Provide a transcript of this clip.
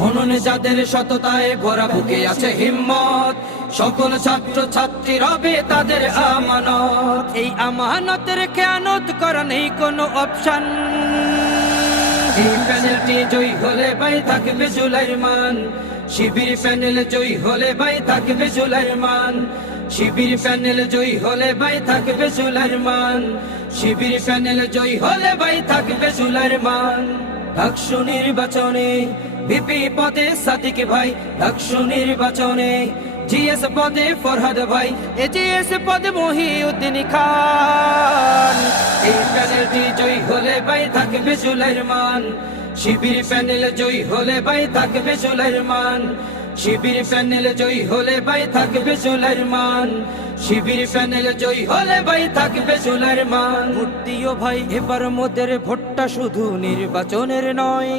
শুনুন যাদের সততায় ভরা বুকে আছে হিম্মত, সকল ছাত্র ছাত্রী রবে তাদের আমানত। এই আমানতের খেয়ানত করা নেই কোনো অপশন। এই প্যানেলটি জয়ী হলে ভাই থাকবে জুলাইয়ের মান, শিবির প্যানেল জয়ী হলে ভাই থাকবে জুলাইয়ের মান। শিবির প্যানেল জয়ী হলে ভাই থাকবে জুলাইয়ের মান, শিবির প্যানেল জয়ী হলে ভাই থাকবে জুলাইয়ের মান। ডাকসু নির্বাচনে ভিপি পদে সাদিক ভাই, ডাকসু নির্বাচনে জিএস পদে ফরহাদ ভাই, এজিএস পদে মহিউদ্দিন খান। এই প্যানেলটি জয়ী হলে ভাই থাকবে জুলাইয়ের মান, শিবির প্যানেল জয়ী হলে ভাই থাকবে জুলাইয়ের মান। শিবির প্যানেল জয়ী হলে ভাই থাকবে জুলাইয়ের মান, শিবির প্যানেল জয়ী হলে ভাই থাকবে জুলাইয়ের মান। ভোট দিও ভাই এবার মোদের ভোটটা শুধু নির্বাচনের নয়।